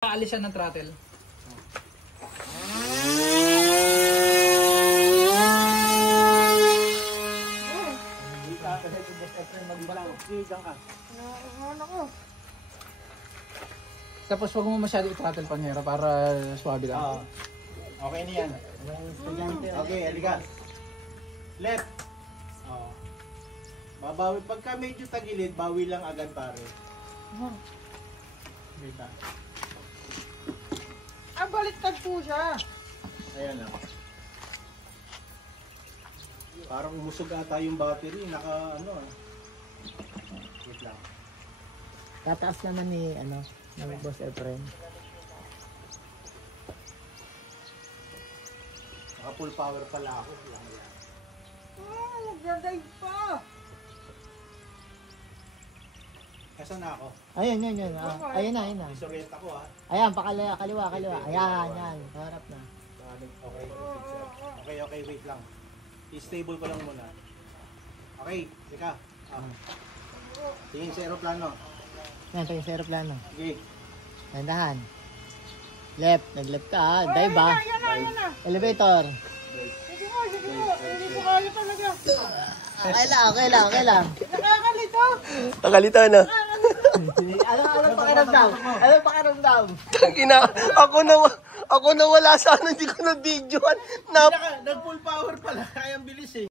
Aalis siya ng throttle. Tapos wag mo masyado i-throttle panyera para swabe lang. Okay na yan. Okay, halika. Left. Babawi. Pagka medyo tagilid, bawi lang agad pare. Kita. Baliktad po siya. Ayan lang. Parang umusog ata yung battery. Naka ano ah. Wait lang. Tataas naman ni Boss Efren. Naka full power pala ako. Nagdadive pa. Kasan na ako? Ayun. Ayun na. Isorient ako ah. Ayan, kaliwa. Ayan, yan. Harap na. Okay, wait lang. I-stable ko lang muna. Okay, teka. Tingin sa aeroplano. Yan, tingin sa aeroplano. Okay. Nandahan. Left, nag-left ka ha. Dive ba? Yan na. Elevator. Sige mo. Hindi ko kaya talaga. Okay lang. Nakakalito. Nakalita na. Ano pakiramdam? Tangina, ako na wala sana, hindi ko na videoan. Nag full power pala, kaya ang bilis eh.